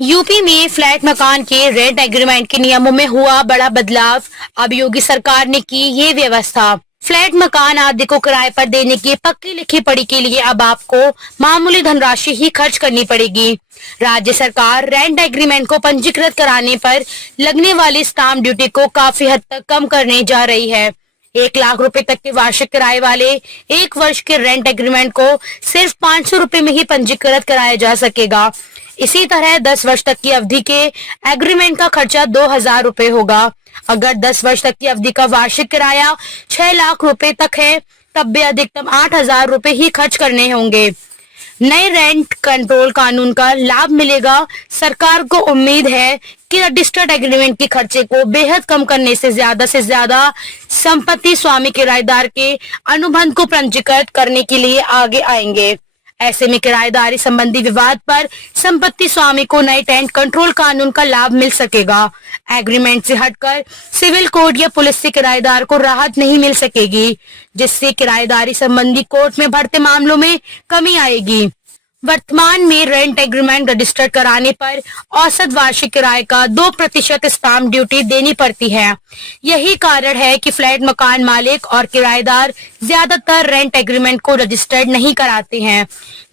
UP में flat मकान के रेंट एग्रीमेंट के नियमों में हुआ बड़ा बदलाव। अब योगी सरकार ने की ये व्यवस्था। फ्लैट मकान आदि को किराए पर देने की पक्की लिखी पढ़ी के लिए अब आपको मामूली धनराशि ही खर्च करनी पड़ेगी। राज्य सरकार रेंट एग्रीमेंट को पंजीकृत कराने पर लगने वाली स्टाम्प ड्यूटी को काफी हद तक कम करने जा रही है। 1 लाख रुपए तक के वार्षिक किराए वाले 1 वर्ष के रेंट एग्रीमेंट को सिर्फ 500 रुपए में ही पंजीकृत कराया जा सकेगा। इसी तरह 10 वर्ष तक की अवधि के एग्रीमेंट का खर्चा 2000 रुपए होगा। अगर 10 वर्ष तक की अवधि का वार्षिक किराया 6 लाख रुपए तक है, तब भी अधिकतम 8000 रुपए ही खर्च करने होंगे। नए रेंट कंट्रोल कानून का लाभ मिलेगा। सरकार को उम्मीद है कि रजिस्टर्ड एग्रीमेंट के खर्चे को बेहद कम करने से ज्यादा संपत्ति स्वामी किराएदार के अनुबंध को पंजीकृत करने के लिए आगे आएंगे। ऐसे में किराएदारी संबंधी विवाद पर संपत्ति स्वामी को नए रेंट कंट्रोल कानून का लाभ मिल सकेगा। एग्रीमेंट से हटकर सिविल कोर्ट या पुलिस से किराएदार को राहत नहीं मिल सकेगी, जिससे किराएदारी संबंधी कोर्ट में बढ़ते मामलों में कमी आएगी। वर्तमान में रेंट एग्रीमेंट रजिस्टर्ड कराने पर औसत वार्षिक किराए का 2% स्टाम्प ड्यूटी देनी पड़ती है। यही कारण है कि फ्लैट मकान मालिक और किराएदार ज्यादातर रेंट एग्रीमेंट को रजिस्टर्ड नहीं कराते हैं।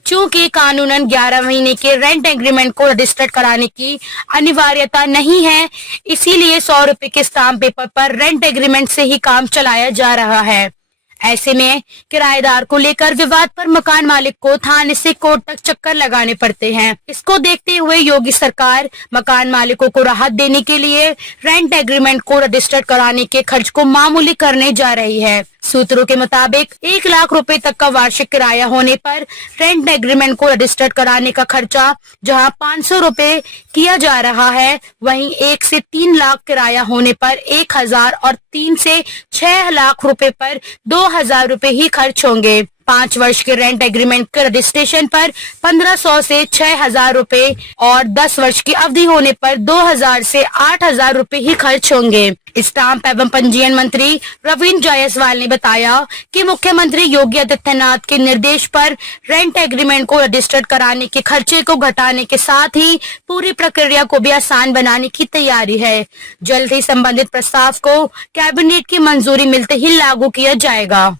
चूंकि कानूनन 11 महीने के रेंट एग्रीमेंट को रजिस्टर्ड कराने की अनिवार्यता नहीं है, इसीलिए 100 रुपए के स्टाम्प पेपर पर रेंट एग्रीमेंट से ही काम चलाया जा रहा है। ऐसे में किराएदार को लेकर विवाद पर मकान मालिक को थाने से कोर्ट तक चक्कर लगाने पड़ते हैं। इसको देखते हुए योगी सरकार मकान मालिकों को राहत देने के लिए रेंट एग्रीमेंट को रजिस्टर्ड कराने के खर्च को मामूली करने जा रही है। सूत्रों के मुताबिक 1 लाख रुपए तक का वार्षिक किराया होने पर रेंट एग्रीमेंट को रजिस्टर्ड कराने का खर्चा जहां 500 रुपए किया जा रहा है, वहीं 1 से 3 लाख किराया होने पर 1000 और 3 से 6 लाख रुपए पर 2000 रुपए ही खर्च होंगे। 5 वर्ष के रेंट एग्रीमेंट के रजिस्ट्रेशन पर 1500 से 6000 रुपए और 10 वर्ष की अवधि होने पर 2000 से 8000 रुपए ही खर्च होंगे। स्टाम्प एवं पंजीयन मंत्री रविंद्र जायसवाल ने बताया कि मुख्यमंत्री योगी आदित्यनाथ के निर्देश पर रेंट एग्रीमेंट को रजिस्टर्ड कराने के खर्चे को घटाने के साथ ही पूरी प्रक्रिया को भी आसान बनाने की तैयारी है। जल्द ही संबंधित प्रस्ताव को कैबिनेट की मंजूरी मिलते ही लागू किया जाएगा।